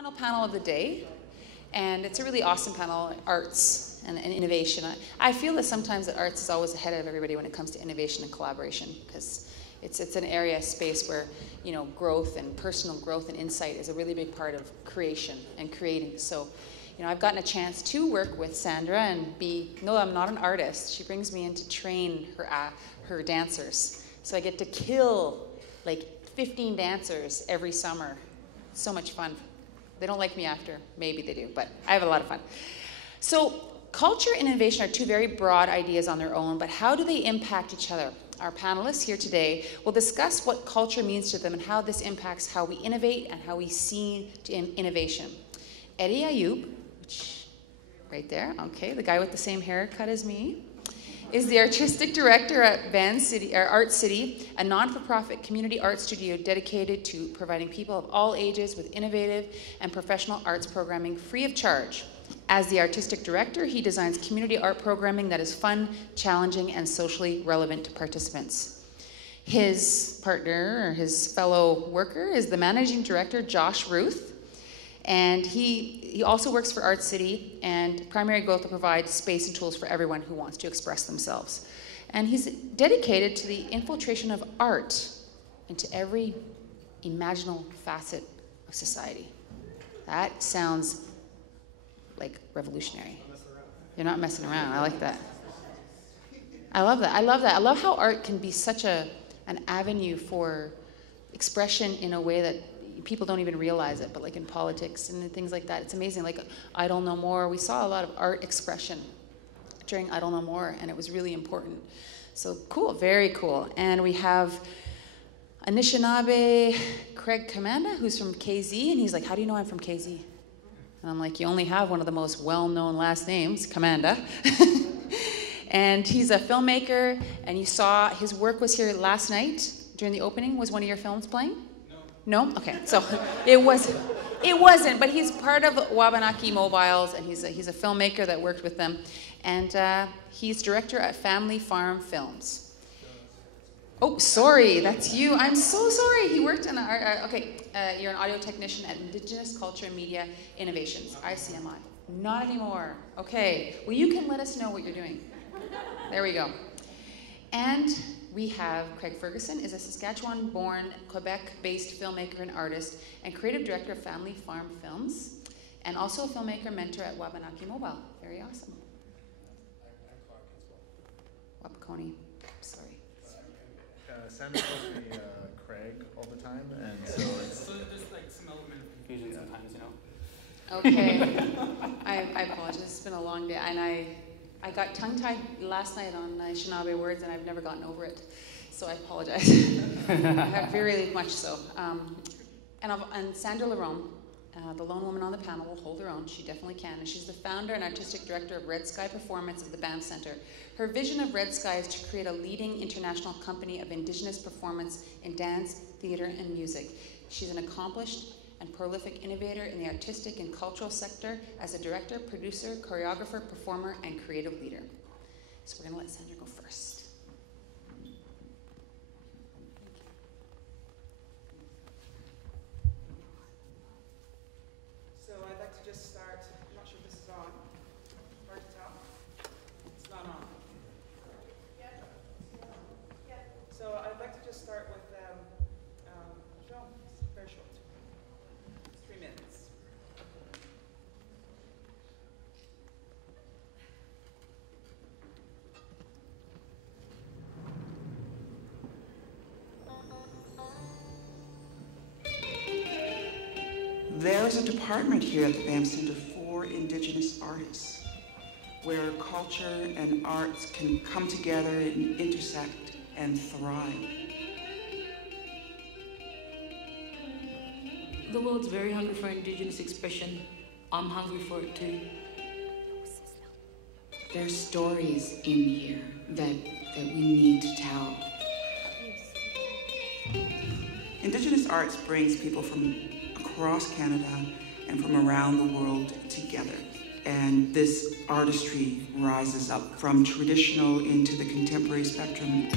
final panel of the day, and it's a really awesome panel, arts and innovation. I feel that sometimes that arts is always ahead of everybody when it comes to innovation and collaboration, because it's an area, a space where, you know, growth and personal growth and insight is a really big part of creation and creating. So, you know, I've gotten a chance to work with Sandra and no, I'm not an artist. She brings me in to train her dancers. So I get to kill like 15 dancers every summer. It's so much fun. They don't like me after. Maybe they do, but I have a lot of fun. So culture and innovation are two very broad ideas on their own, but how do they impact each other? Our panelists here today will discuss what culture means to them and how this impacts how we innovate and how we see innovation. Eddie Ayoub, right there, okay, the guy with the same haircut as me, is the artistic director at Art City, a non-for-profit community art studio dedicated to providing people of all ages with innovative and professional arts programming free of charge. As the artistic director, he designs community art programming that is fun, challenging, and socially relevant to participants. His partner, or his fellow worker, is the managing director, Josh Ruth, and he also works for Art City, and primary goal to provide space and tools for everyone who wants to express themselves. And he's dedicated to the infiltration of art into every imaginable facet of society. That sounds like revolutionary. You're not messing around. I like that. I love that. I love that. I love how art can be such an avenue for expression in a way that people don't even realize it, but like in politics and things like that. It's amazing. Like Idle No More, we saw a lot of art expression during Idle No More, and it was really important. So cool, very cool. And we have Anishnabe Craig Commanda, who's from KZ, and he's like, how do you know I'm from KZ? And I'm like, you only have one of the most well-known last names, Commanda. And he's a filmmaker, and you saw his work was here last night during the opening. Was one of your films playing? No? Okay, so it wasn't, but he's part of Wabanaki Mobiles, and he's a filmmaker that worked with them, and he's director at Family Farm Films. Oh, sorry, that's you. I'm so sorry. He worked in you're an audio technician at Indigenous Culture and Media Innovations, ICMI. Not anymore. Okay, well, you can let us know what you're doing. There we go. And we have Clarke Ferguson, is a Saskatchewan-born Québec-based filmmaker and artist and creative director of Family Farm Films, and also a filmmaker mentor at Wabanaki Mobile. Very awesome. Wakiponi, sorry. Sandra calls me Craig all the time, and so it's... So there's like some element of confusion sometimes, you know? Okay. I apologize. It's been a long day, and I got tongue-tied last night on Anishinaabe words, and I've never gotten over it. So I apologize. Very much so. And Sandra Lerone, the lone woman on the panel, will hold her own. She definitely can. And she's the founder and artistic director of Red Sky Performance at the Banff Centre. Her vision of Red Sky is to create a leading international company of Indigenous performance in dance, theatre, and music. She's an accomplished and prolific innovator in the artistic and cultural sector as a director, producer, choreographer, performer, and creative leader. So we're going to let Sandra go first. So I'd like to just start, I'm not sure if this is on. Hard to tell. It's not on. So I'd like to just start with a film. It's very short. 3 minutes. There is a department here at the Banff Centre for Indigenous artists, where culture and arts can come together and intersect and thrive. The world's very hungry for Indigenous expression. I'm hungry for it too. There's stories in here that we need to tell. Indigenous arts brings people from across Canada and from around the world together. And this artistry rises up from traditional into the contemporary spectrum.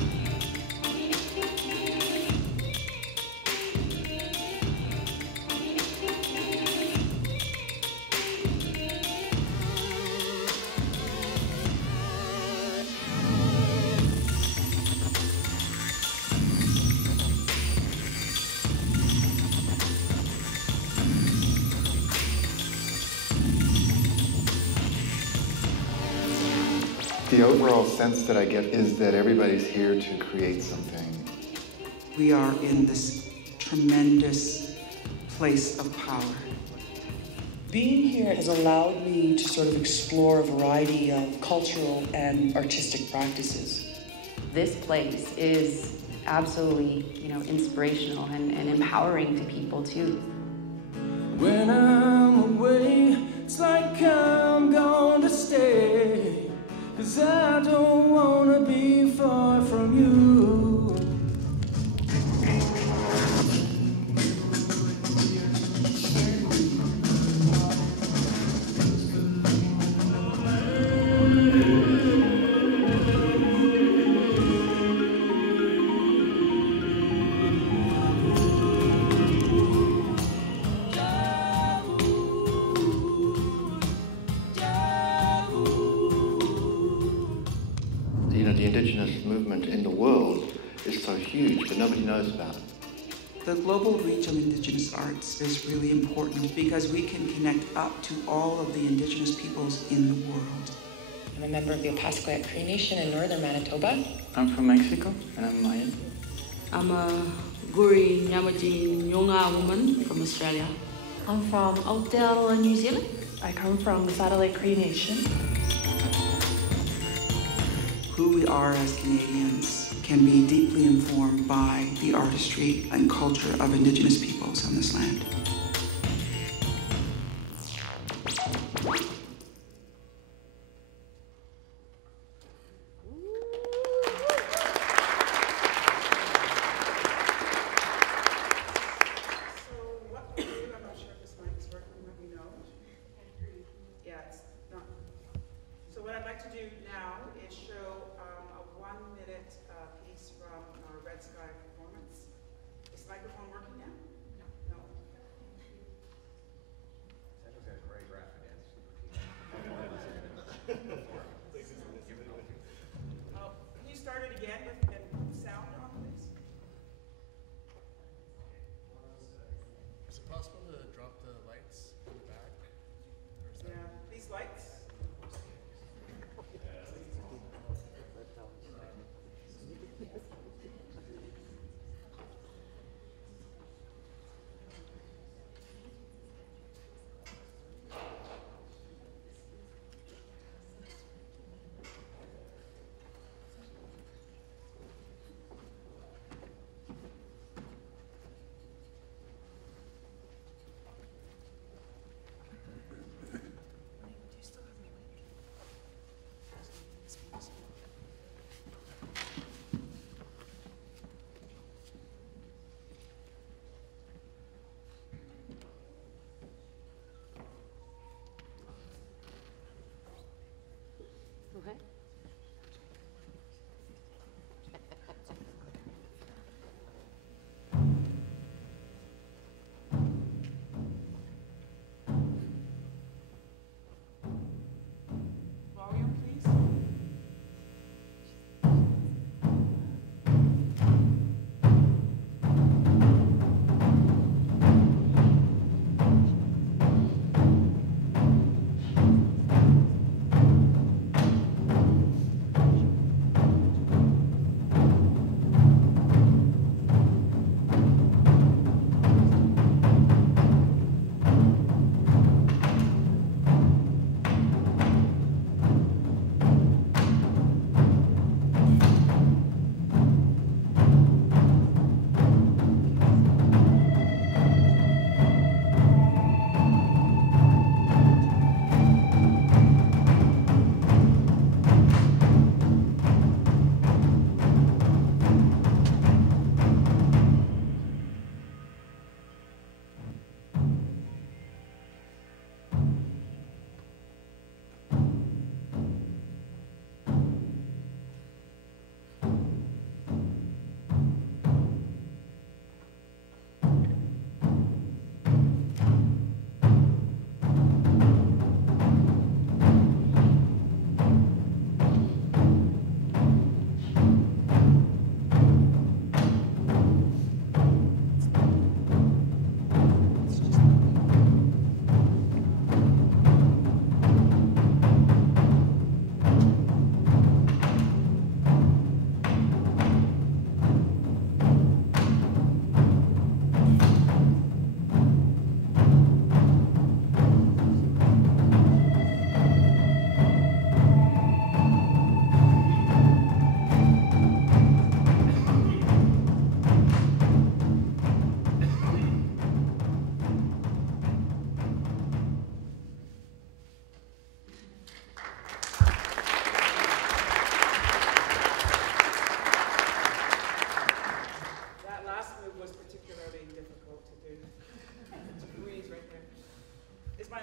The overall sense that I get is that everybody's here to create something. We are in this tremendous place of power. Being here has allowed me to sort of explore a variety of cultural and artistic practices. This place is absolutely, inspirational and empowering to people too. When I'm away, it's like I'm gonna stay, 'cause I don't wanna be far from you. The Indigenous movement in the world is so huge, but nobody knows about it. The global reach of Indigenous arts is really important because we can connect up to all of the Indigenous peoples in the world. I'm a member of the Opaskwayak Cree Nation in northern Manitoba. I'm from Mexico, and I'm Mayan. I'm a Guri Nyamaji Nyonga woman from Australia. I'm from Aotearoa, New Zealand. I come from the Satellite Cree Nation. Who we are as Canadians can be deeply informed by the artistry and culture of Indigenous peoples on this land.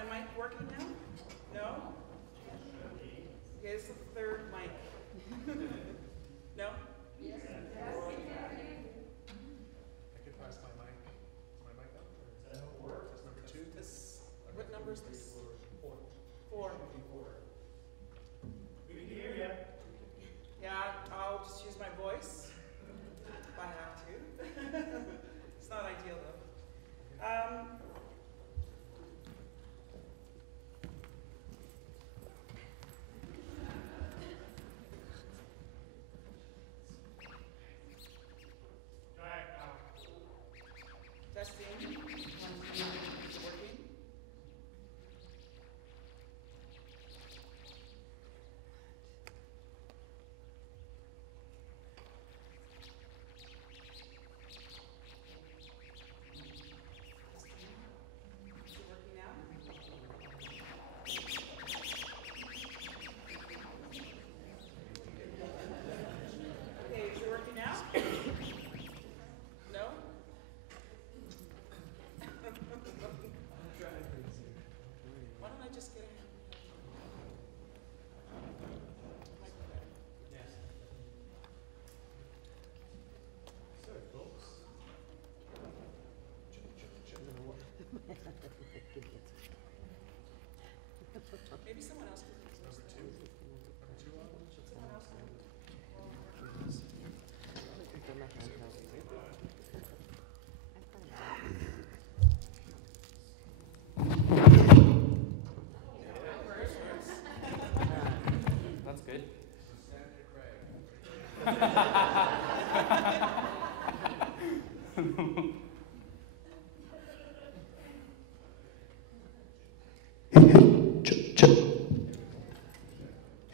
my mic working now? No? Okay, this is the third mic. No? Yes. I could pass my mic. Is my mic up? That'll work. That's number 2. What number is this? 4. 4. We can hear you. Yeah, I'll just use my voice if I have to. It's not ideal though. Testing. Is it working? Is it working now? Okay, is it working now? No? Why don't I just get a hand? Maybe someone else can do this. Number 2. Number 2 on? Someone else can. That's good.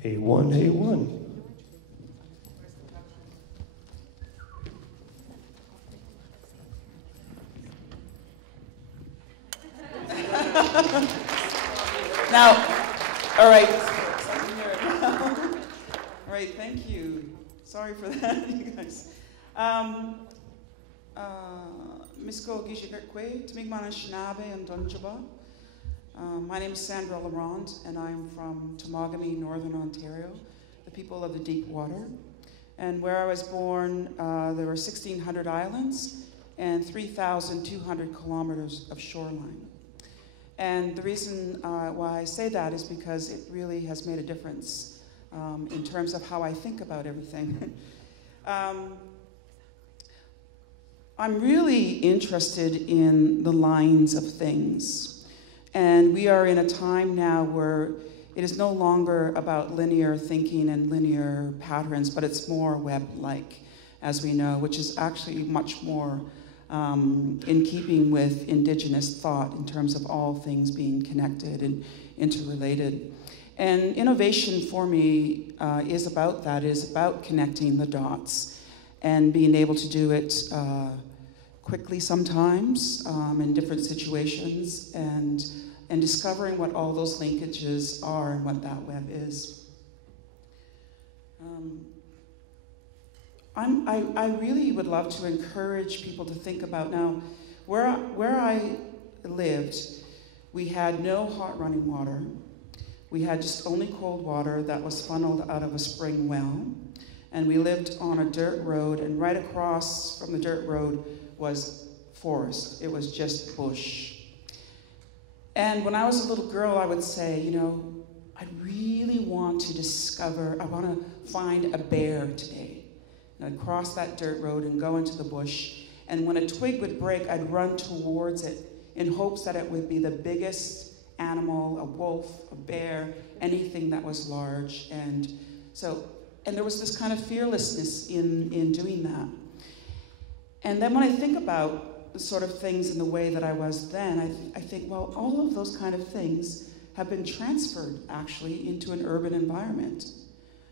A1, A1. Now, all right. All right, thank you. Sorry for that, you guys. Misko Gijigakwe, Tumigman Anishnabe and Dunjaba. My name is Sandra Laurent, and I'm from Temagami, Northern Ontario, the people of the deep water. And where I was born, there were 1,600 islands and 3,200 kilometers of shoreline. And the reason why I say that is because it really has made a difference in terms of how I think about everything. I'm really interested in the lines of things. And we are in a time now where it is no longer about linear thinking and linear patterns, but it's more web-like, as we know, which is actually much more in keeping with Indigenous thought in terms of all things being connected and interrelated. And innovation for me is about that, is about connecting the dots and being able to do it quickly sometimes in different situations and discovering what all those linkages are and what that web is. I really would love to encourage people to think about now, where I lived, we had no hot running water. We had just only cold water that was funneled out of a spring well. And we lived on a dirt road, and right across from the dirt road was forest. It was just bush. And when I was a little girl, I would say, you know, I really want to discover, I want to find a bear today. And I'd cross that dirt road and go into the bush. And when a twig would break, I'd run towards it in hopes that it would be the biggest animal, a wolf, a bear, anything that was large. And there was this kind of fearlessness in doing that. And then when I think about the sort of things in the way that I was then, I think, well, all of those kind of things have been transferred actually into an urban environment.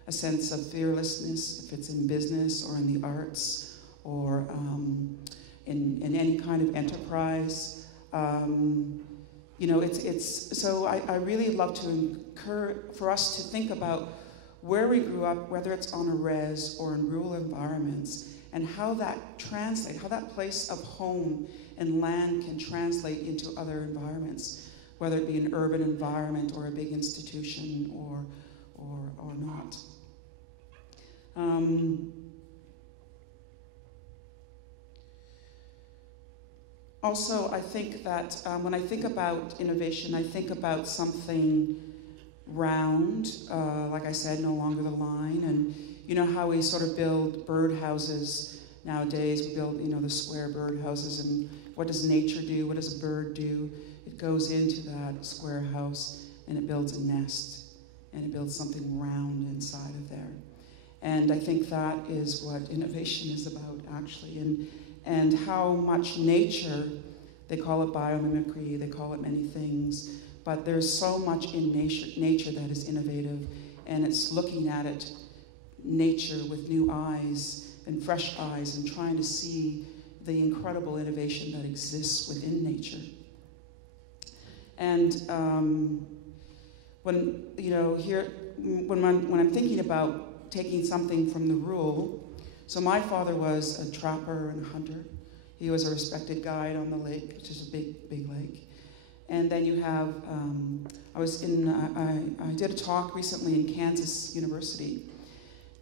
A sense of fearlessness, if it's in business or in the arts or in any kind of enterprise. You know, so I really love to encourage for us to think about where we grew up, whether it's on a res or in rural environments, and how that translates, how that place of home and land can translate into other environments. whether it be an urban environment or a big institution or not. Also, I think that when I think about innovation, I think about something round, like I said, no longer the line. And you know how we sort of build birdhouses nowadays? We build, you know, the square birdhouses, and what does nature do? What does a bird do? It goes into that square house and it builds a nest, and it builds something round inside of there. And I think that is what innovation is about, actually. And how much nature, they call it biomimicry, they call it many things, but there's so much in nature that is innovative, and it's looking at it, nature, with new eyes and fresh eyes, and trying to see the incredible innovation that exists within nature. And when, you know, here, when I'm thinking about taking something from the rural, so my father was a trapper and a hunter. He was a respected guide on the lake, which is a big, big lake. And then you have, I did a talk recently in Kansas University,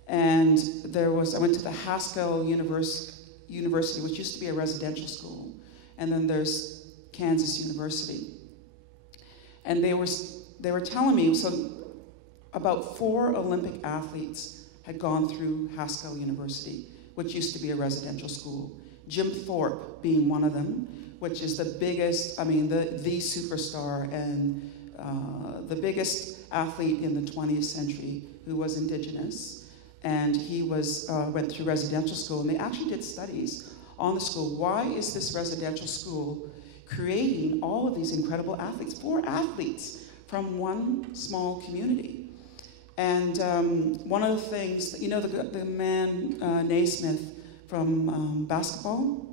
and I went to the Haskell University, which used to be a residential school, and then there's Kansas University. And they were telling me, so about 4 Olympic athletes had gone through Haskell University, which used to be a residential school. Jim Thorpe being one of them, which is the biggest, I mean, the superstar and the biggest athlete in the 20th century, who was Indigenous. And he went through residential school, and they actually did studies on the school. Why is this residential school creating all of these incredible athletes? 4 athletes from one small community. And one of the things, you know, the man Naismith from basketball?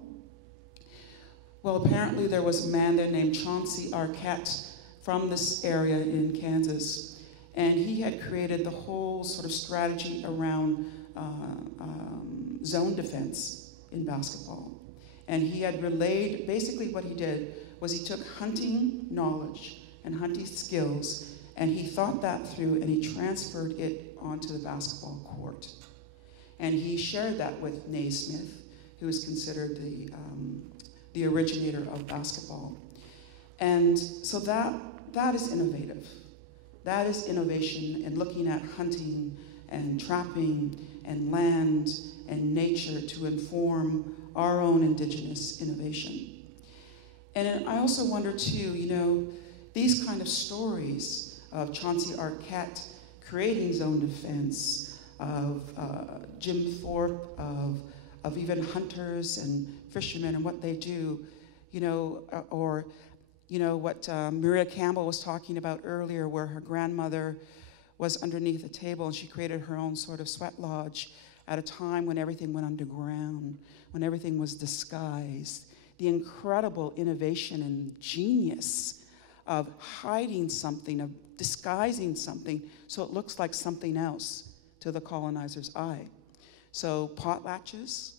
Well, apparently there was a man there named Chauncey Arquette from this area in Kansas, and he had created the whole sort of strategy around zone defense in basketball. And he had relayed, basically what he did was he took hunting knowledge and hunting skills, and he thought that through, and he transferred it onto the basketball court. And he shared that with Naismith, who is considered the originator of basketball. And so that is innovative. That is innovation, and looking at hunting and trapping and land and nature to inform our own Indigenous innovation. And I also wonder too, you know, these kind of stories of Chauncey Arquette creating zone defense, of Jim Thorpe, of even hunters and fishermen and what they do, you know, or, you know, what Maria Campbell was talking about earlier, where her grandmother was underneath a table and she created her own sort of sweat lodge at a time when everything went underground, when everything was disguised. The incredible innovation and genius of hiding something, of disguising something so it looks like something else to the colonizer's eye. So potlatches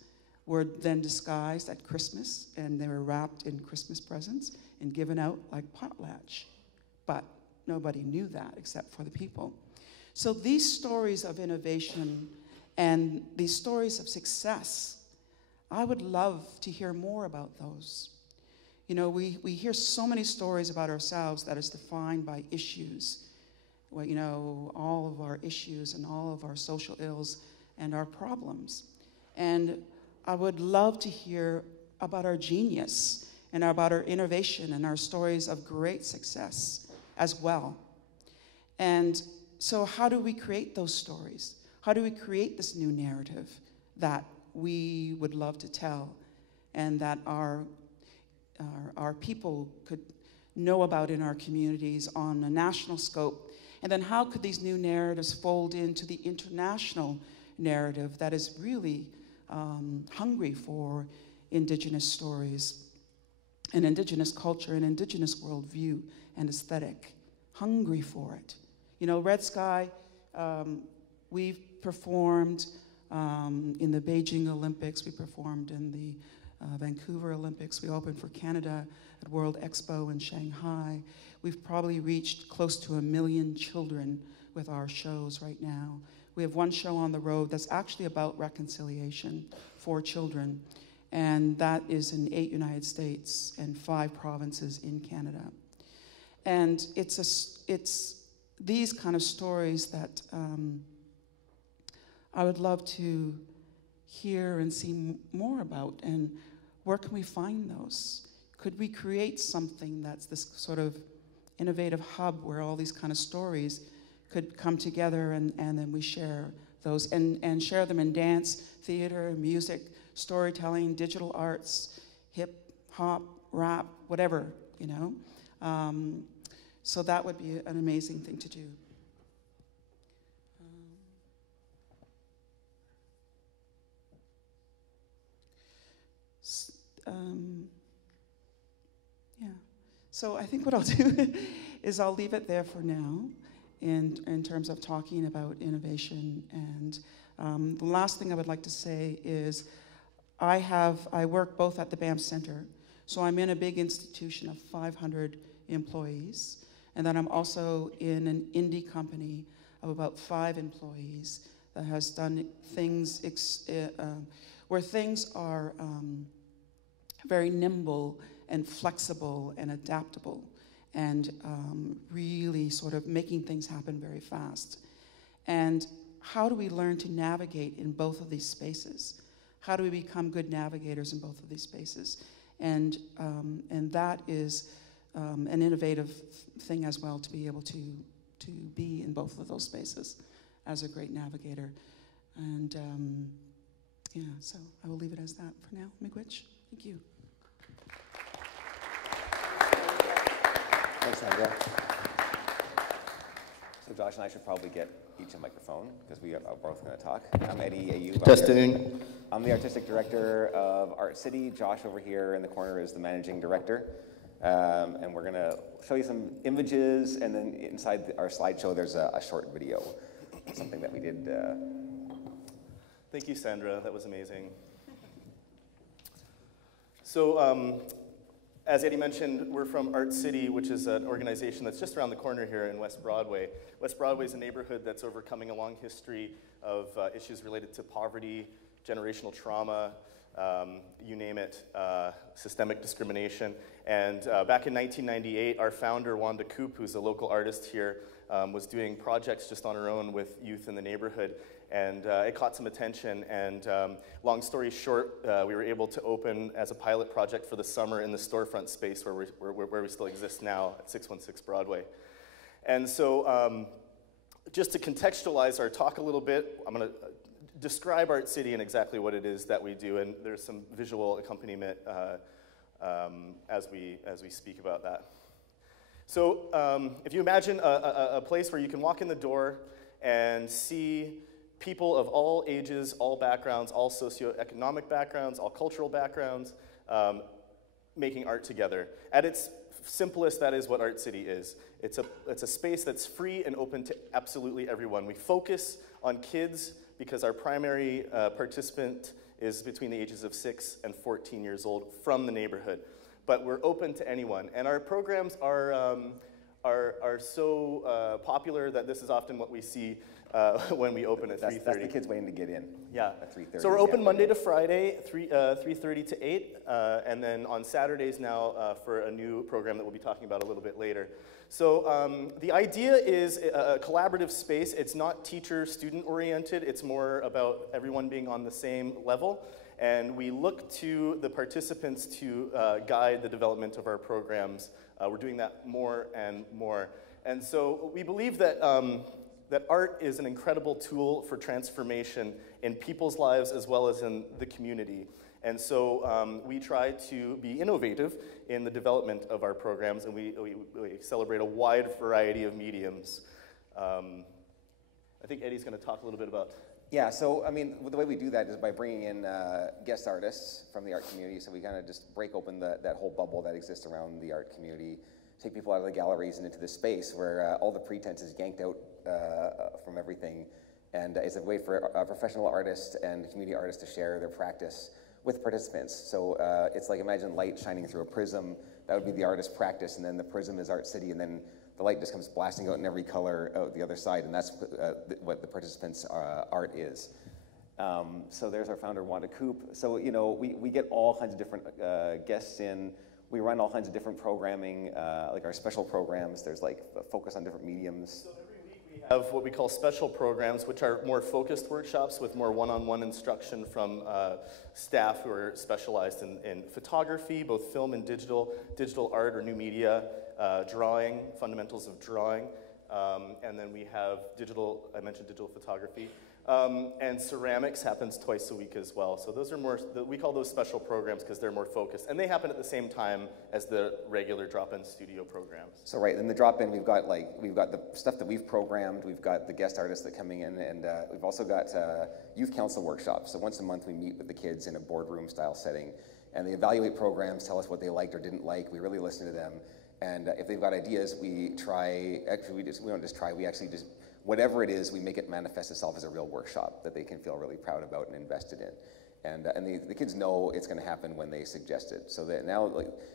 were then disguised at Christmas, and they were wrapped in Christmas presents and given out like potlatch. But nobody knew that except for the people. So these stories of innovation and these stories of success, I would love to hear more about those. You know, we hear so many stories about ourselves that is defined by issues. Well, you know, all of our issues and all of our social ills and our problems. And I would love to hear about our genius and about our innovation and our stories of great success as well. And so how do we create those stories? How do we create this new narrative that we would love to tell and that our people could know about in our communities on a national scope? And then how could these new narratives fold into the international narrative that is really hungry for Indigenous stories and Indigenous culture and Indigenous worldview and aesthetic, hungry for it. You know, Red Sky, we've performed in the Beijing Olympics, we performed in the Vancouver Olympics, we opened for Canada at World Expo in Shanghai. we've probably reached close to 1 million children with our shows right now. We have one show on the road that's actually about reconciliation for children, and that is in 8 United States and 5 provinces in Canada. And it's these kind of stories that I would love to hear and see more about, and where can we find those? Could we create something that's this sort of innovative hub where all these kind of stories could come together, and then we share those and share them in dance, theater, music, storytelling, digital arts, hip hop, rap, whatever, you know? So that would be an amazing thing to do. Yeah, so I think what I'll do is I'll leave it there for now in terms of talking about innovation. And the last thing I would like to say is I work both at the Banff Center, so I'm in a big institution of 500 employees, and then I'm also in an indie company of about 5 employees that has done things where things are very nimble and flexible and adaptable, and really sort of making things happen very fast. And how do we learn to navigate in both of these spaces? How do we become good navigators in both of these spaces? And that is an innovative thing as well, to be able to be in both of those spaces as a great navigator. And yeah, so I will leave it as that for now. Miigwech, thank you. Thanks, Sandra. So Josh and I should probably get each a microphone, because we are both going to talk. I'm Eddie Ayoub. Testing. I'm the artistic director of Art City. Josh over here in the corner is the managing director. And we're going to show you some images, and then inside our slideshow there's a short video, something that we did. Thank you, Sandra. That was amazing. So, as Eddie mentioned, we're from Art City, which is an organization that's just around the corner here in West Broadway. West Broadway is a neighborhood that's overcoming a long history of issues related to poverty, generational trauma, you name it, systemic discrimination. And back in 1998, our founder, Wanda, who's a local artist here, was doing projects just on her own with youth in the neighborhood. And it caught some attention, and long story short, we were able to open as a pilot project for the summer in the storefront space where we still exist now at 616 Broadway. And so just to contextualize our talk a little bit, I'm going to describe Art City and exactly what it is that we do, and there's some visual accompaniment as we speak about that. So if you imagine a place where you can walk in the door and see people of all ages, all backgrounds, all socioeconomic backgrounds, all cultural backgrounds, making art together. At its simplest, that is what Art City is. It's a space that's free and open to absolutely everyone. We focus on kids because our primary participant is between the ages of 6 and 14 years old from the neighborhood. But we're open to anyone. And our programs are so popular that this is often what we see when we open at 3:30. That's the kids waiting to get in. Yeah. At 3:30. So we're open Monday to Friday, 3:30 to 8, and then on Saturdays now for a new program that we'll be talking about a little bit later. So the idea is a collaborative space. It's not teacher-student oriented. It's more about everyone being on the same level. And we look to the participants to guide the development of our programs. We're doing that more and more. And so we believe that that art is an incredible tool for transformation in people's lives as well as in the community. And so we try to be innovative in the development of our programs, and we celebrate a wide variety of mediums. I think Eddie's going to talk a little bit about. Yeah, so I mean, the way we do that is by bringing in guest artists from the art community. So we kind of just break open that whole bubble that exists around the art community, take people out of the galleries and into this space where all the pretense is yanked out from everything, and it's a way for professional artists and community artists to share their practice with participants. So it's like, imagine light shining through a prism. that would be the artist practice, and then the prism is Art City, and then the light just comes blasting out in every color out the other side, and that's what the participants' art is. So there's our founder, Wanda Coop. So, you know, we get all kinds of different guests in. We run all kinds of different programming, like our special programs. There's like a focus on different mediums. So every week we have what we call special programs, which are more focused workshops with more one-on-one instruction from staff who are specialized in photography, both film and digital art or new media, drawing, fundamentals of drawing, and then we have digital, I mentioned digital photography. And ceramics happens twice a week as well. So those are more, we call those special programs because they're more focused. And they happen at the same time as the regular drop-in studio programs. So right, in the drop-in we've got the stuff that we've programmed, we've got the guest artists that are coming in, and we've also got youth council workshops. So once a month we meet with the kids in a boardroom style setting, and they evaluate programs, tell us what they liked or didn't like. We really listen to them. And if they've got ideas, we try, actually we don't just try, we actually just, whatever it is, we make it manifest itself as a real workshop that they can feel really proud about and invested in. And the kids know it's going to happen when they suggest it. So that now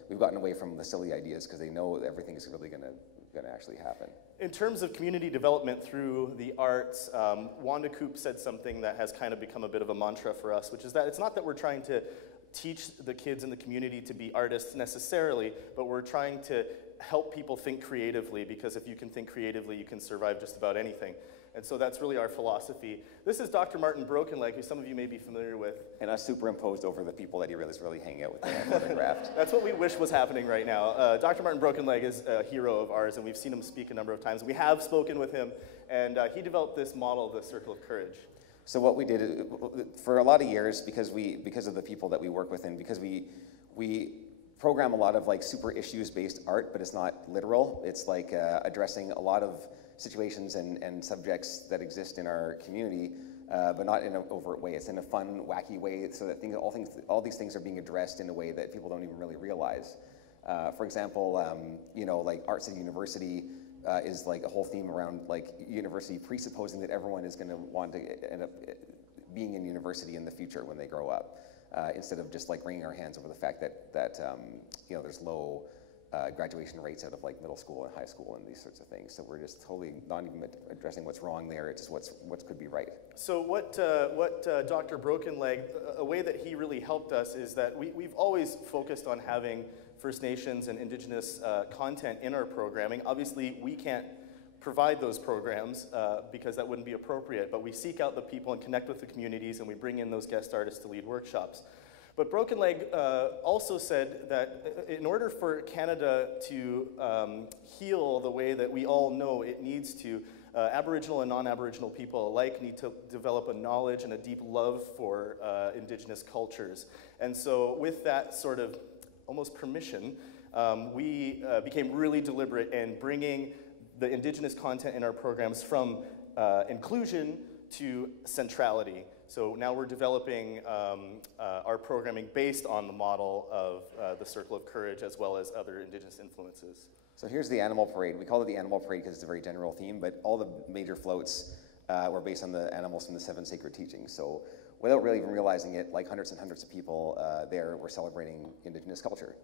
we've gotten away from the silly ideas because they know everything is really going to actually happen. In terms of community development through the arts, Wanda Coop said something that has kind of become a bit of a mantra for us, which is that it's not that we're trying to teach the kids in the community to be artists necessarily, but we're trying to help people think creatively, because if you can think creatively, you can survive just about anything. And so that's really our philosophy. This is Dr. Martin Brokenleg, who some of you may be familiar with. And us superimposed over the people that he really hanging out with in that photographed. That's what we wish was happening right now. Dr. Martin Brokenleg is a hero of ours, and we've seen him speak a number of times. We have spoken with him, and he developed this model, the Circle of Courage. So what we did, for a lot of years, because of the people that we work with, and because we program a lot of like super issues-based art, but it's not literal. It's like addressing a lot of situations and subjects that exist in our community, but not in an overt way. It's in a fun, wacky way, so that all these things are being addressed in a way that people don't even really realize. For example, you know, like Art City University is like a whole theme around like university presupposing that everyone is going to want to end up being in university in the future when they grow up, instead of just like wringing our hands over the fact that you know, there's low graduation rates out of like middle school and high school and these sorts of things. So we're just totally not even addressing what's wrong there. It's just what could be right. So what Dr. Brokenleg, a way that he really helped us is that we've always focused on having First Nations and Indigenous content in our programming. Obviously, we can't provide those programs because that wouldn't be appropriate, but we seek out the people and connect with the communities, and we bring in those guest artists to lead workshops. But Brokenleg also said that in order for Canada to heal the way that we all know it needs to, Aboriginal and non-Aboriginal people alike need to develop a knowledge and a deep love for Indigenous cultures. And so with that sort of almost permission, we became really deliberate in bringing the Indigenous content in our programs from inclusion to centrality. So now we're developing our programming based on the model of the Circle of Courage, as well as other Indigenous influences. So here's the animal parade. We call it the animal parade because it's a very general theme, but all the major floats were based on the animals from the 7 sacred teachings. So without really even realizing it, like hundreds and hundreds of people there were celebrating Indigenous culture.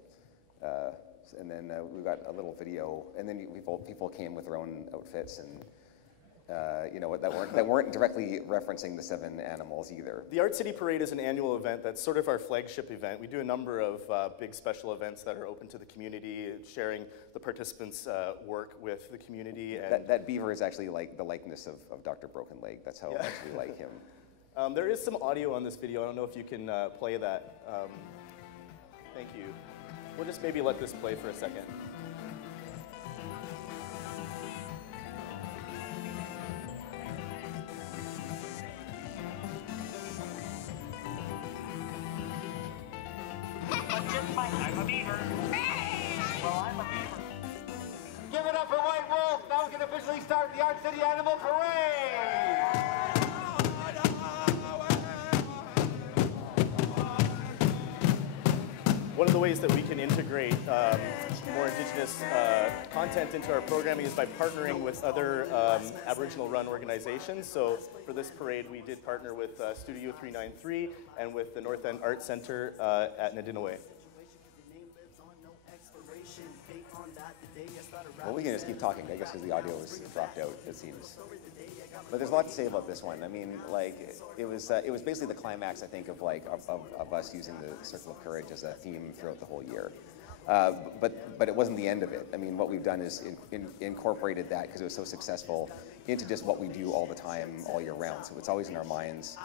And then we got a little video, and then people came with their own outfits, and you know, that weren't directly referencing the 7 animals either. The Art City Parade is an annual event that's sort of our flagship event. We do a number of big special events that are open to the community, sharing the participants' work with the community. And that beaver is actually like the likeness of Dr. Brokenleg. That's how much we like him. There is some audio on this video. I don't know if you can play that. Thank you. We'll just maybe let this play for a second. I'm a beaver. Well, I'm a beaver. Give it up for White Wolf. Now we can officially start the Art City Animal Parade. One of the ways that we can integrate more Indigenous content into our programming is by partnering with other Aboriginal-run organizations. So for this parade, we did partner with Studio 393 and with the North End Art Center at Nadinaway. Well, we can just keep talking, I guess, because the audio was dropped out, it seems. But there's a lot to say about this one. I mean, like, it was basically the climax, I think, of us using the Circle of Courage as a theme throughout the whole year. But it wasn't the end of it. I mean, what we've done is incorporated that, because it was so successful, into just what we do all the time, all year round. So it's always in our minds.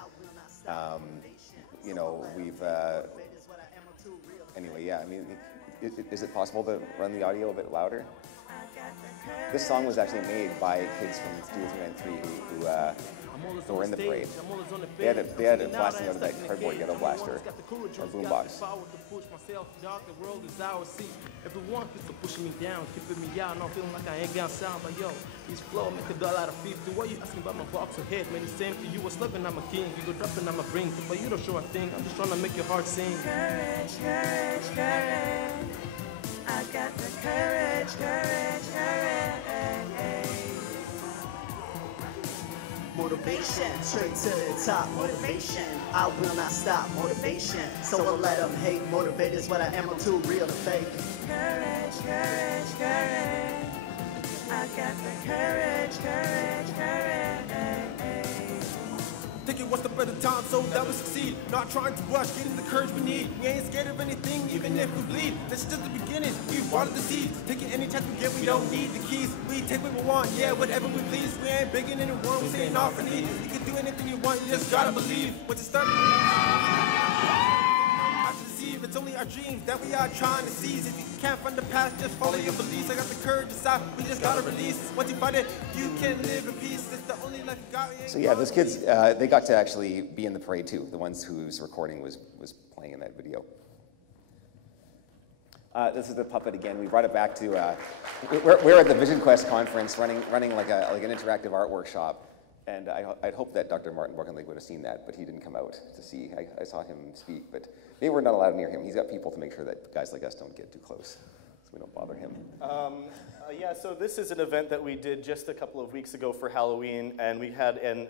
You know, we've, anyway, yeah, I mean, is it possible to run the audio a bit louder? This song was actually made by kids from 393 who were in the parade. They had it blasting out of that cardboard ghetto blaster, or boombox. Everyone is pushing me down, keeping me out, not feeling like I ain't got sound, but yo, these flow make $1 out of 50. Why you asking about my box ahead? Man, it's same for you. Was slipping, I'm a king. You go dropping, I'm a ring. But you don't show a thing. I'm just trying to make your heart sing. Courage, courage, courage. I got the courage, courage, courage. Motivation, straight to the top. Motivation, I will not stop. Motivation, so I'll let them hate. Motivate is what I am, I'm too real to fake. Courage, courage, courage. I got the courage, courage, courage. Thinking what's the better time so that we succeed. Not trying to rush, getting the courage we need. We ain't scared of anything, even if we bleed. This is just the beginning, we water the seeds. Taking any chance we get, we don't need the keys. We take what we want, yeah, whatever we please. We ain't begging anyone, we saying all for need. You can do anything you want, you just gotta believe. Once you start it's only our dreams that we are trying to seize. If you can't find the path, just follow your beliefs. I got the courage inside, we just gotta release. Once you find it, you can live in peace. It's the only life you got. So yeah, those kids, they got to actually be in the parade too. The ones whose recording was playing in that video. This is the puppet again. We brought it back to, we're at the Vision Quest conference running like an interactive art workshop. And I'd hoped that Dr. Martin Borkenlake would have seen that, but he didn't come out to see. I saw him speak, but maybe we're not allowed near him. He's got people to make sure that guys like us don't get too close, so we don't bother him. Yeah, so this is an event that we did just a couple of weeks ago for Halloween, and we had an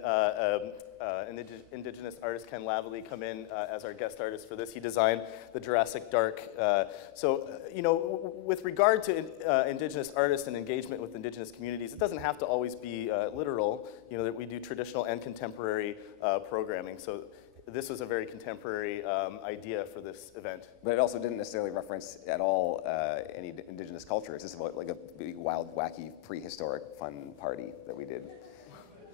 Indigenous artist, Ken Lavallee, come in as our guest artist for this. He designed the Jurassic Dark. You know, with regard to Indigenous artists and engagement with Indigenous communities, it doesn't have to always be literal, you know, that we do traditional and contemporary programming. So this was a very contemporary idea for this event. But it also didn't necessarily reference at all any Indigenous culture. It's just about like a big, wild, wacky, prehistoric, fun party that we did.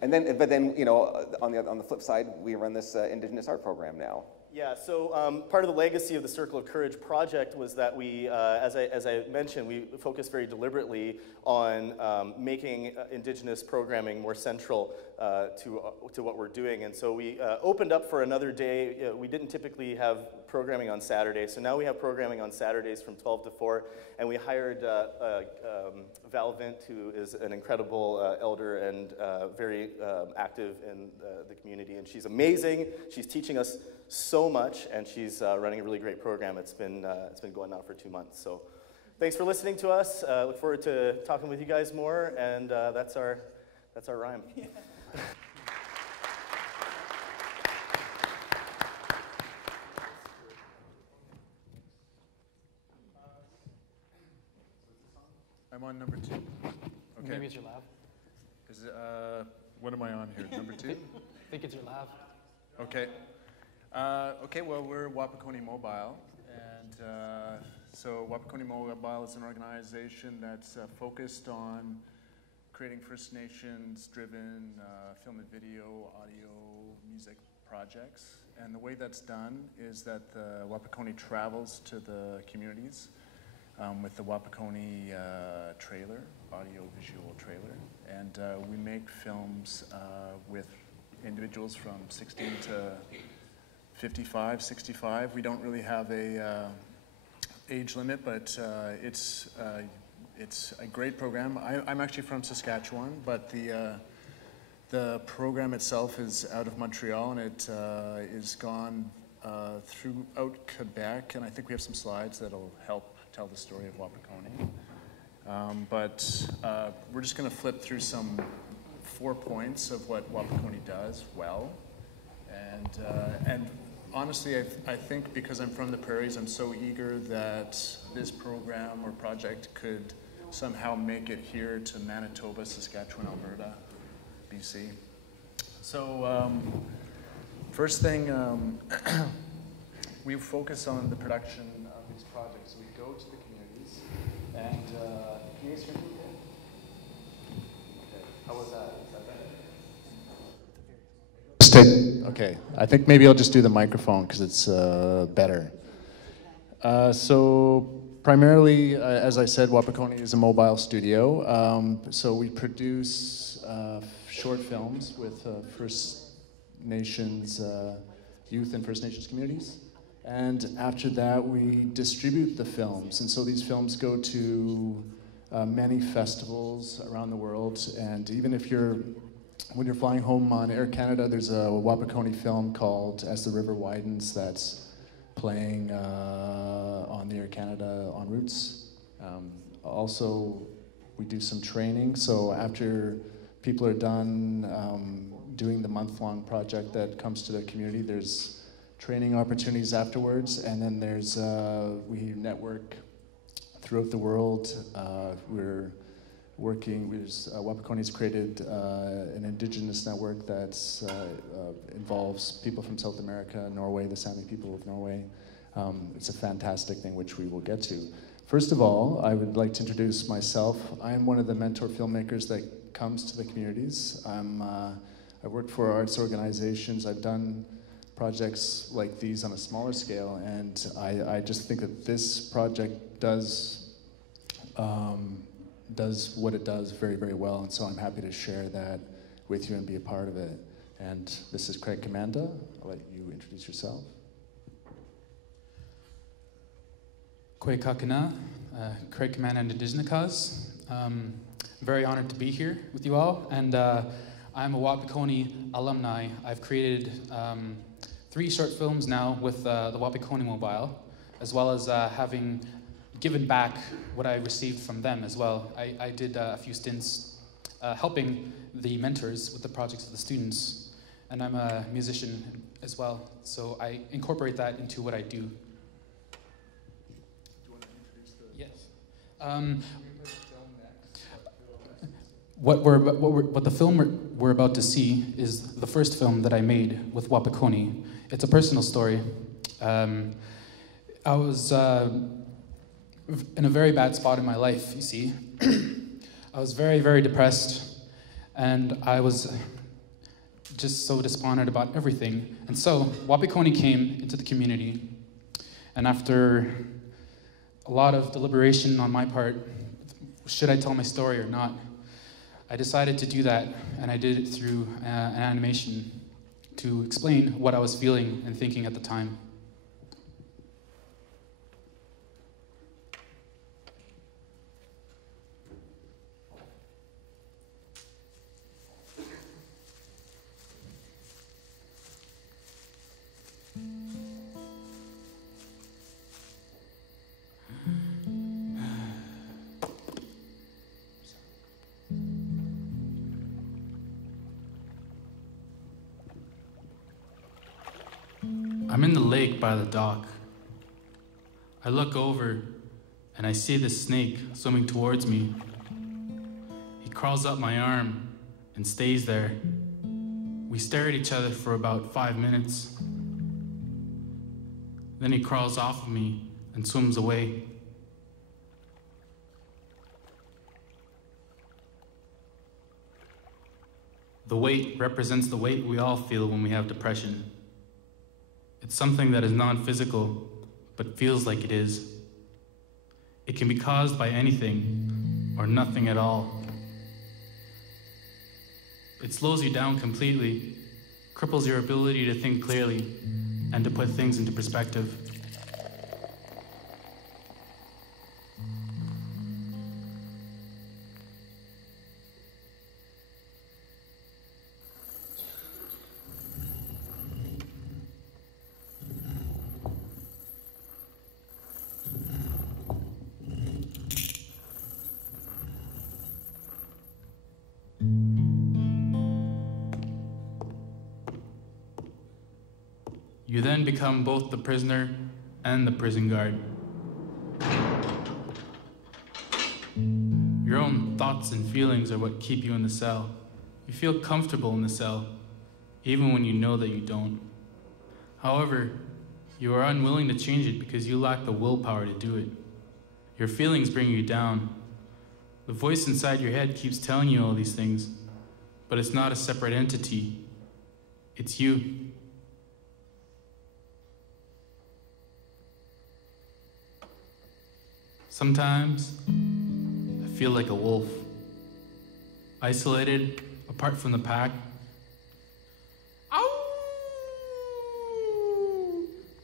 And then, but then, you know, on the flip side, we run this Indigenous art program now. Yeah, so part of the legacy of the Circle of Courage project was that we, as I mentioned, we focused very deliberately on making Indigenous programming more central to what we're doing. And so we opened up for another day. We didn't typically have programming on Saturdays, so now we have programming on Saturdays from 12 to 4, and we hired Val Vint, who is an incredible elder and very active in the community, and she's amazing. She's teaching us so much, and she's running a really great program. It's been going on for 2 months. So thanks for listening to us. Look forward to talking with you guys more, and that's our rhyme. Yeah. I'm on number 2. Okay. Maybe it's your lav. Is it, what am I on here? Number 2? I think it's your lav. Okay. Okay, well, we're Wakiponi Mobile, and so Wakiponi Mobile is an organization that's focused on creating First Nations-driven film and video, audio, music projects. And the way that's done is that the Wakiponi travels to the communities with the Wakiponi trailer, audio-visual trailer, and we make films with individuals from 16 to 55, 65. We don't really have a age limit, but it's a great program. I'm actually from Saskatchewan, but the program itself is out of Montreal, and it is gone throughout Quebec, and I think we have some slides that'll help tell the story of Wakiponi. But we're just going to flip through some 4 points of what Wakiponi does well, and honestly, I think because I'm from the prairies, I'm so eager that this program or project could somehow make it here to Manitoba, Saskatchewan, Alberta, BC. So first thing, we focus on the production of these projects. We go to the communities, and can you guys hear me okay? Okay, how was that? Is that better? Okay, I think maybe I'll just do the microphone because it's better. So primarily, as I said, Wakiponi is a mobile studio. So we produce short films with First Nations youth and First Nations communities. And after that, we distribute the films. And so these films go to many festivals around the world. And even if when you're flying home on Air Canada, there's a Wakiponi film called As the River Widens that's playing on the Air Canada en routes. Also, we do some training. So after people are done doing the month-long project that comes to the community, there's training opportunities afterwards, and then there's we network throughout the world. We're working. Wakiponi's created an Indigenous network that involves people from South America, Norway, the Sami people of Norway. It's a fantastic thing, which we will get to. First of all, I would like to introduce myself. I'm one of the mentor filmmakers that comes to the communities. I've worked for arts organizations. I've done projects like these on a smaller scale, and I just think that this project does what it does very, very well, and so I'm happy to share that with you and be a part of it. And this is Craig Commanda. I'll let you introduce yourself. Kwe Kakana, Craig Commanda and Indigenous. Very honored to be here with you all, and I'm a Wakiponi alumni. I've created 3 short films now with the Wakiponi Mobile, as well as having given back what I received from them as well. I did a few stints helping the mentors with the projects of the students, and I'm a musician as well, so I incorporate that into what I do. Do you want to introduce the... Yes. What the film we're about to see is the first film that I made with Wakiponi. It's a personal story. I was in a very bad spot in my life, you see. I was very, very depressed, and I was just so despondent about everything. And so Wakiponi came into the community, and after a lot of deliberation on my part, should I tell my story or not, I decided to do that, and I did it through an animation to explain what I was feeling and thinking at the time. I'm in the lake by the dock. I look over and I see this snake swimming towards me. He crawls up my arm and stays there. We stare at each other for about 5 minutes. Then he crawls off of me and swims away. The weight represents the weight we all feel when we have depression. It's something that is non-physical, but feels like it is. It can be caused by anything or nothing at all. It slows you down completely, cripples your ability to think clearly and to put things into perspective. You then become both the prisoner and the prison guard. thoughts and feelings are what keep you in the cell. You feel comfortable in the cell, even when you know that you don't. However, you are unwilling to change it because you lack the willpower to do it. Your feelings bring you down. The voice inside your head keeps telling you all these things, but it's not a separate entity. It's you. Sometimes, I feel like a wolf, isolated, apart from the pack.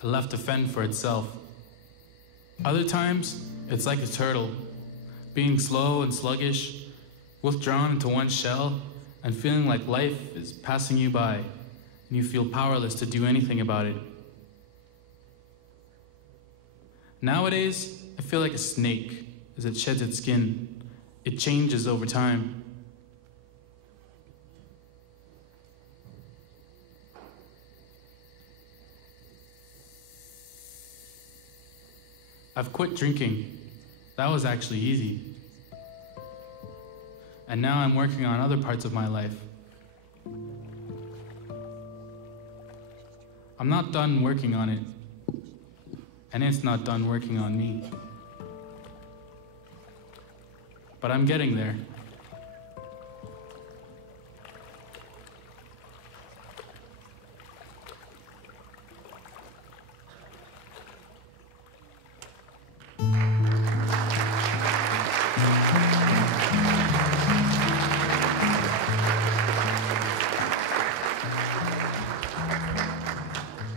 Left to fend for itself. Other times, it's like a turtle, being slow and sluggish, withdrawn into one shell, and feeling like life is passing you by, and you feel powerless to do anything about it. Nowadays, I feel like a snake as it sheds its skin. It changes over time. I've quit drinking. That was actually easy. And now I'm working on other parts of my life. I'm not done working on it. And it's not done working on me. But I'm getting there.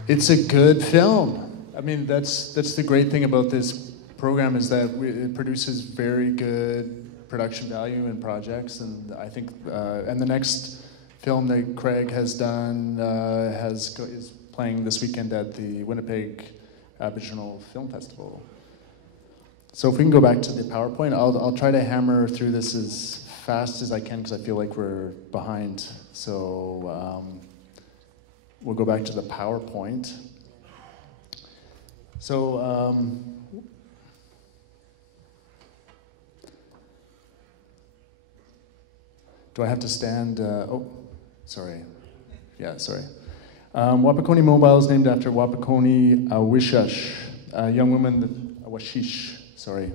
It's a good film. I mean, that's the great thing about this program is that it produces very good production value in projects, and I think and the next film that Craig has done is playing this weekend at the Winnipeg Aboriginal Film Festival. So if we can go back to the PowerPoint, I'll try to hammer through this as fast as I can because I feel like we're behind. So we'll go back to the PowerPoint. So do I have to stand? Oh, sorry. Yeah, sorry. Wakiponi Mobile is named after Wakiponi Wishash, a young woman, Washish, sorry.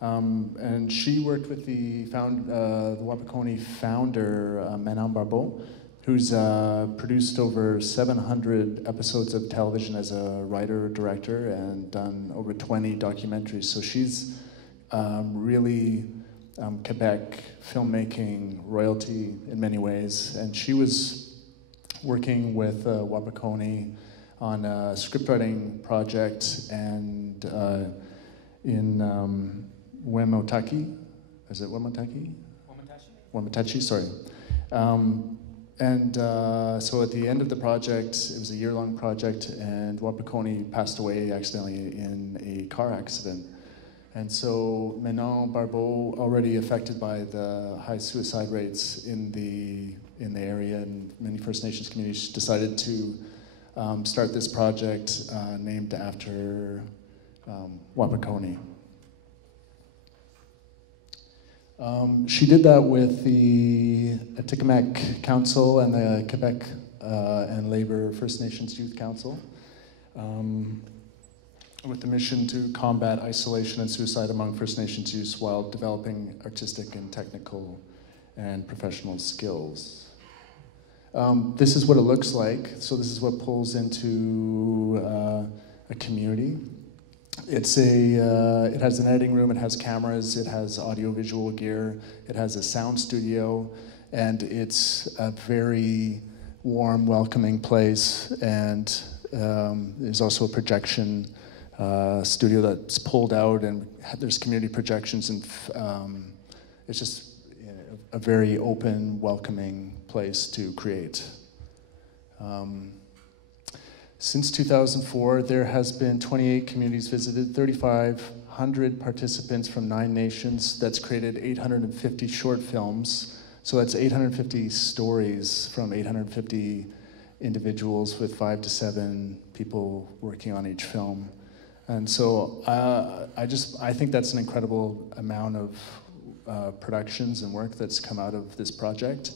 And she worked with the Wakiponi founder, Manon Barbeau, who's produced over 700 episodes of television as a writer, director, and done over 20 documentaries. So she's really Quebec filmmaking royalty in many ways. And she was working with Wakiponi on a scriptwriting project and in Wemotaki. Is it Wemotaki? Wematachi, sorry. So at the end of the project, it was a year-long project, and Wakiponi passed away accidentally in a car accident. And so Manon Barbeau, already affected by the high suicide rates in the area and many First Nations communities, decided to start this project named after Wakiponi. She did that with the Atikamekw Council and the Quebec and Labour First Nations Youth Council, with the mission to combat isolation and suicide among First Nations youth while developing artistic and technical and professional skills. This is what it looks like. So this is what pulls into a community. It has an editing room, it has cameras, it has audio-visual gear, it has a sound studio, and it's a very warm, welcoming place. And there's also a projection studio that's pulled out, and there's community projections, and it's just a very open, welcoming place to create. Since 2004, there has been 28 communities visited, 3,500 participants from 9 nations. That's created 850 short films. So that's 850 stories from 850 individuals with 5 to 7 people working on each film. And so I think that's an incredible amount of productions and work that's come out of this project.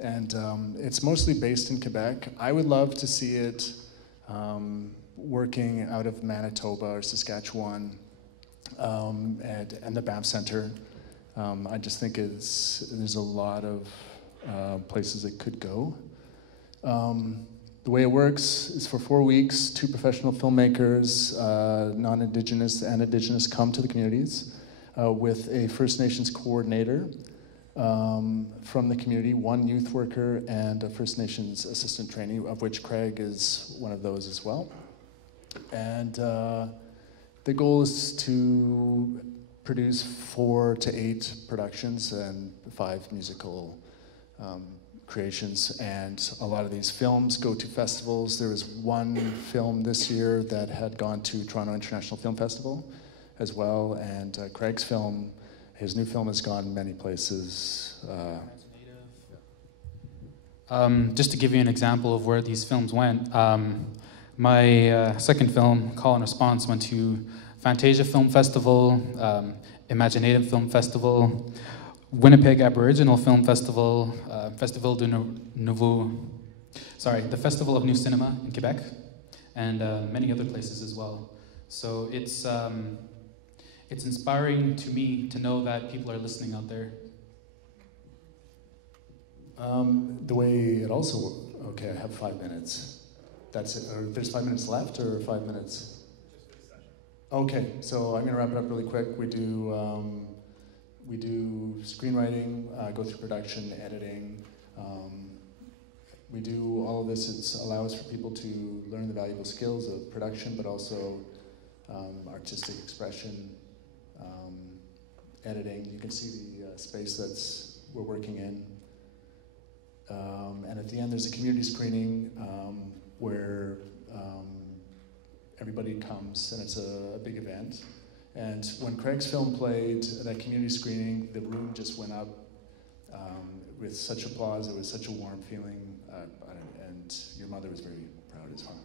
And it's mostly based in Quebec. I would love to see it working out of Manitoba or Saskatchewan and the Banff Center. I just think there's a lot of places it could go. The way it works is for 4 weeks, 2 professional filmmakers, non-Indigenous and Indigenous, come to the communities with a First Nations coordinator from the community, 1 youth worker, and a First Nations assistant trainee, of which Craig is one of those as well. And the goal is to produce 4 to 8 productions and 5 musical creations, and a lot of these films go to festivals. There was 1 film this year that had gone to Toronto International Film Festival as well, and Craig's film, his new film, has gone many places. Just to give you an example of where these films went, my second film, Call and Response, went to Fantasia Film Festival, Imaginative Film Festival, Winnipeg Aboriginal Film Festival, Festival du Nouveau, the Festival of New Cinema in Quebec, and many other places as well. So it's inspiring to me to know that people are listening out there. The way it also, okay, I have 5 minutes. That's it. Or there's 5 minutes left, or 5 minutes? Okay, so I'm gonna wrap it up really quick. We do screenwriting, go through production, editing. We do all of this. It allows for people to learn the valuable skills of production, but also artistic expression, editing. You can see the space that's we're working in. And at the end, there's a community screening where everybody comes, and it's a big event. And when Craig's film played at that community screening, the room just went up with such applause. It was such a warm feeling, and your mother was very proud as well.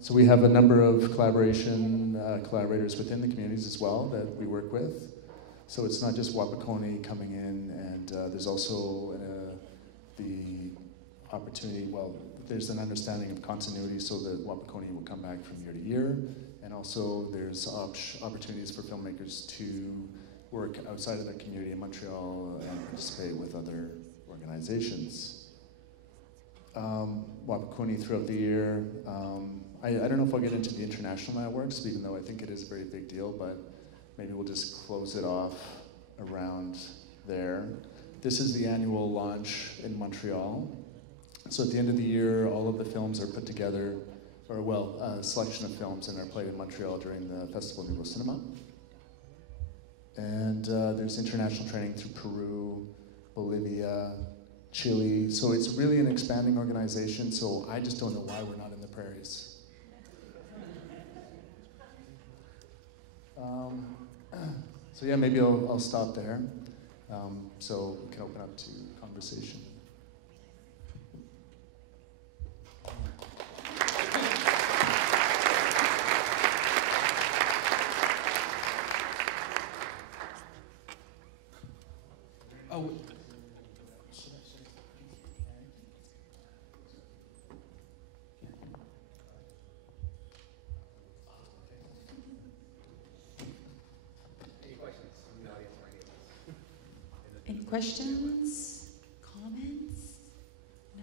So we have a number of collaborators within the communities as well that we work with. So it's not just Wakiponi coming in, and there's also the opportunity, there's an understanding of continuity so that Wakiponi will come back from year to year, and also there's opportunities for filmmakers to work outside of their community in Montreal and participate with other organizations. Wakiponi throughout the year. I don't know if I'll get into the international networks, even though I think it is a very big deal, but maybe we'll just close it off around there. This is the annual launch in Montreal. So at the end of the year, all of the films are put together, or a selection of films, and are played in Montreal during the Festival Nouveau Cinema. And there's international training through Peru, Bolivia, Chile. So it's really an expanding organization, so I just don't know why we're not in the prairies. So yeah, maybe I'll stop there. So we can open up to conversation. Oh. Any questions? Comments? No?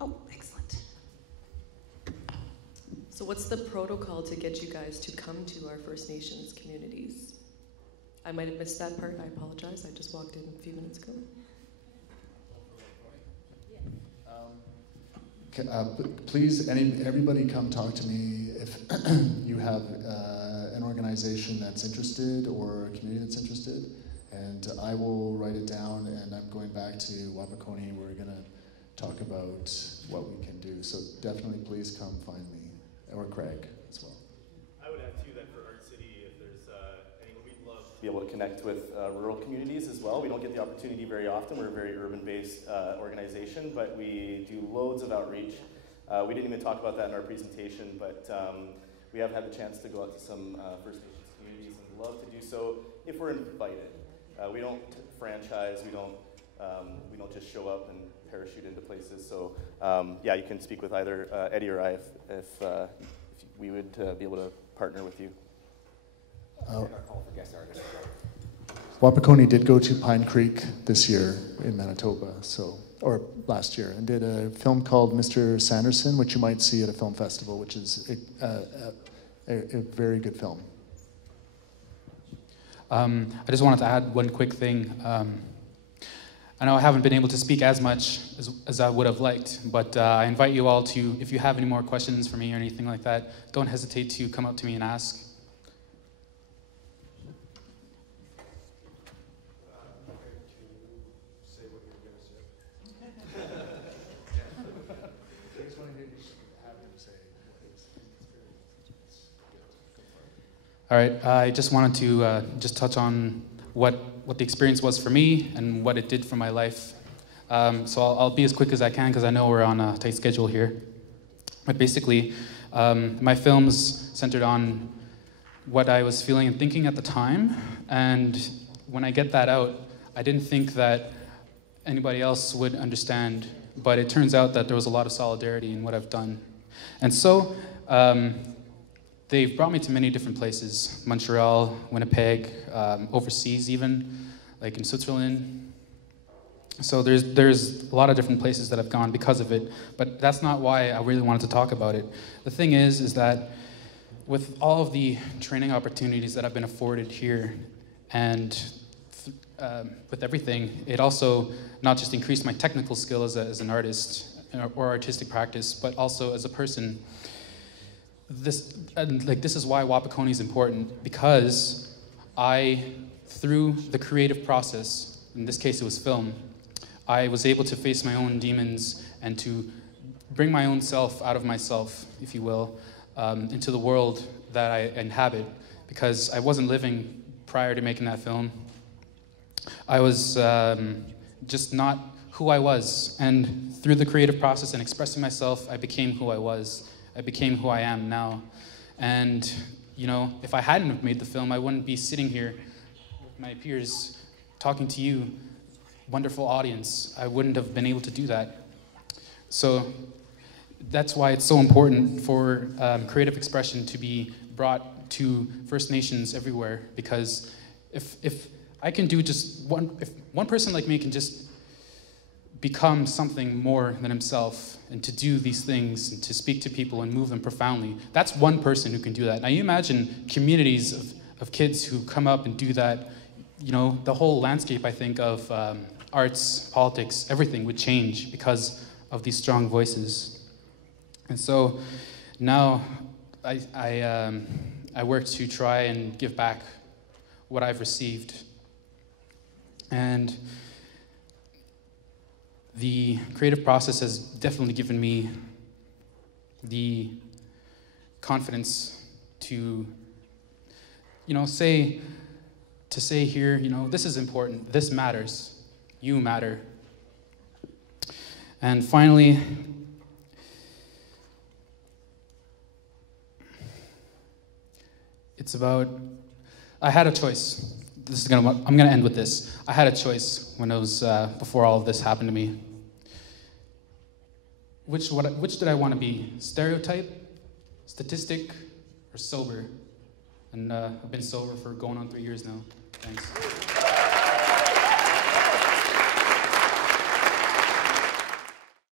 Oh, excellent. So what's the protocol to get you guys to come to our First Nations communities? I might have missed that part. I apologize. I just walked in a few minutes ago. Please, everybody come talk to me if you have an organization that's interested or a community that's interested, and I will write it down, and I'm going back to Wakiponi. We're going to talk about what we can do. So definitely please come find me, or Craig as well. I would add too that for Art City, if there's anyone, we'd love to be able to connect with rural communities as well. We don't get the opportunity very often. We're a very urban-based organization, but we do loads of outreach. We didn't even talk about that in our presentation, but We have had the chance to go out to some First Nations communities and love to do so if we're invited. We don't franchise, we don't just show up and parachute into places. So yeah, you can speak with either Eddie or I if we would be able to partner with you. Wakiponi did go to Pine Creek this year in Manitoba, or last year, and did a film called Mr. Sanderson, which you might see at a film festival, which is a very good film. I just wanted to add one quick thing. I know I haven't been able to speak as much as I would have liked, but I invite you all to, if you have any more questions for me or anything like that, don't hesitate to come up to me and ask. All right, I just wanted to just touch on what the experience was for me and what it did for my life. So I'll be as quick as I can because I know we're on a tight schedule here. But basically, my film's centered on what I was feeling and thinking at the time. And when I get that out, I didn't think that anybody else would understand. But it turns out that there was a lot of solidarity in what I've done. And so, they've brought me to many different places, Montreal, Winnipeg, overseas even, like in Switzerland. So there's a lot of different places that I've gone because of it, but that's not why I really wanted to talk about it. The thing is that with all of the training opportunities that I've been afforded here, and with everything, it also not just increased my technical skill as an artist or artistic practice, but also as a person. This is why Wakiponi is important, because through the creative process, in this case it was film, I was able to face my own demons and to bring my own self out of myself, if you will, into the world that I inhabit, because I wasn't living prior to making that film. I was just not who I was, and through the creative process and expressing myself, I became who I was. I became who I am now. And, you know, if I hadn't have made the film, I wouldn't be sitting here with my peers talking to you, wonderful audience. I wouldn't have been able to do that. So that's why it's so important for creative expression to be brought to First Nations everywhere, because if I can do just if one person like me can just become something more than himself, and to do these things, and to speak to people and move them profoundly. That's one person who can do that. Now you imagine communities of kids who come up and do that, you know, the whole landscape, I think, of arts, politics, everything would change because of these strong voices. And so now I work to try and give back what I've received. And the creative process has definitely given me the confidence to, you know, say here, you know, this is important, this matters, you matter. And finally, it's about, I had a choice. I'm gonna end with this. I had a choice when it was before all of this happened to me. Which did I want to be? Stereotype, statistic, or sober? And I've been sober for going on 3 years now. Thanks.